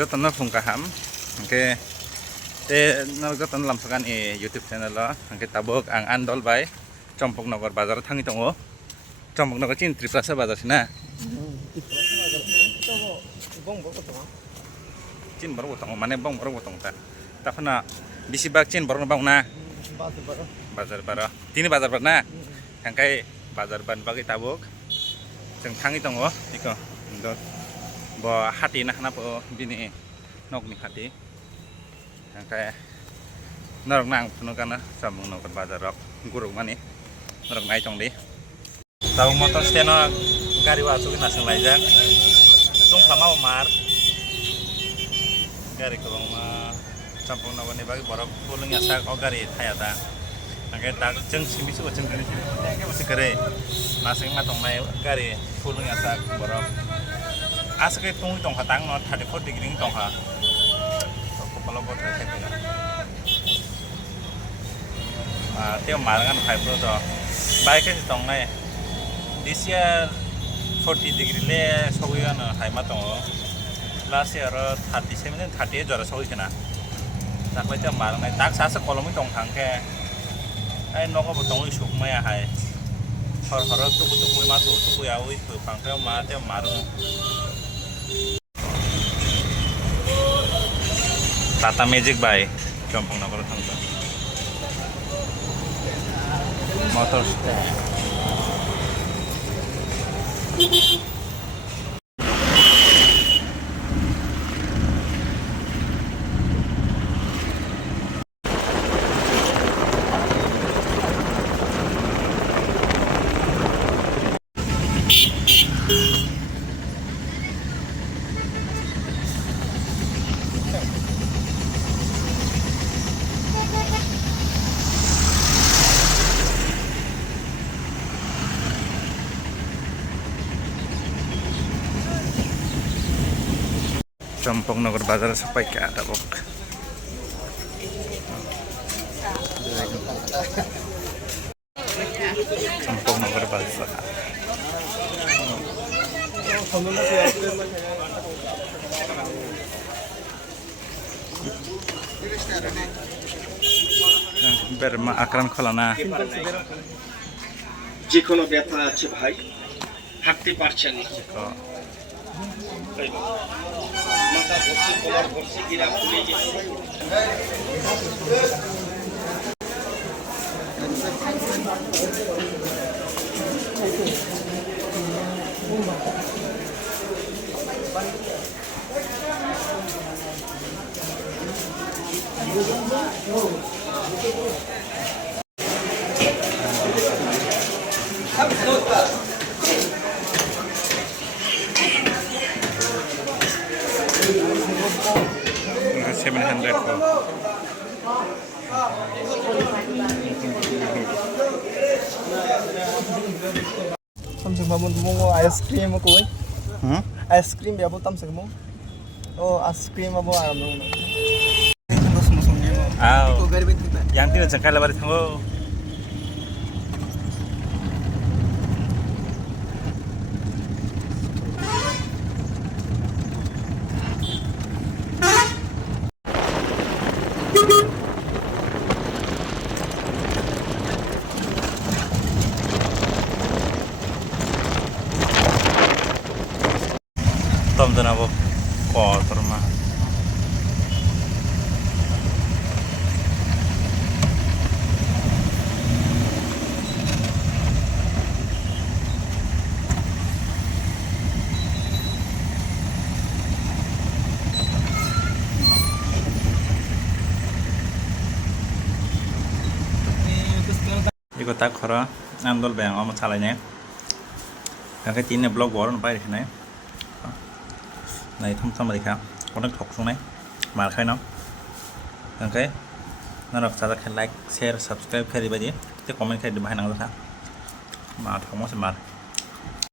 jotono phung kaham hingke te no jotono lamsakan e YouTube channel o hingke tabuk ang andol bai Champoknagar bazar thangi tongo Champoknagar chin Triprasa bazar sina chin borok tongo mane bong borok tongo ta takhona bisibak chin borok bang na bazar baro tini bazar bar na hingkai bazar ban bagi tabuk जों थाङै दङ बेखौ bo hati nak napa bini nok ni hati angkai norok nang puno kana samung nok bazar rok guruk mani norok nai tong di tahu motor stand gari wa suki nasang laijak tung flama mar gari ko ma sampung nok ni bagi borok pulung asa ko gari thayata angkai tak jeng simi su jeng gari ke mesti kare nasang ma tong nai gari pulung asa borok asal itu tong hatang no 34 degree tong ha kepala bot rete pega tiap malangan khai pro to bike ke tong nai this year 40 degree le sogian hai ma tong last year 37 and 38 jora sogi kana takle tiap malang nai tak sa kolom tong thang ke ai noko botong isuk maya hai hor hor tu ma tu ya ui tu phang ke ma tiap malang Tata Magic by Champoknagar thangta motor stand Champoknagar bazar sampai ke ada bok. Champoknagar bazar. Berma akran kholana. যেকোনো ব্যথা আছে ভাই হাঁটতে পারছেন না মাথা ভর্তি কোমর ভর্তি গিরা ফুলে গেছে $700 ko. Tamsik babon mo ice cream ko eh. Ice cream ya bo tamsik mo. Oh ice cream abo aram no. Ah. Yang tino jangkai lebar thango. Tom dan abo kotor mah. Iko tak khara andol bang om chalai cái tin này blog nó bay này này thông xong rồi khá có nước thọc xuống này mà khai nó ok nó đọc sao like share subscribe khai đi bây giờ comment khai được bài nào đó mà không có xem mà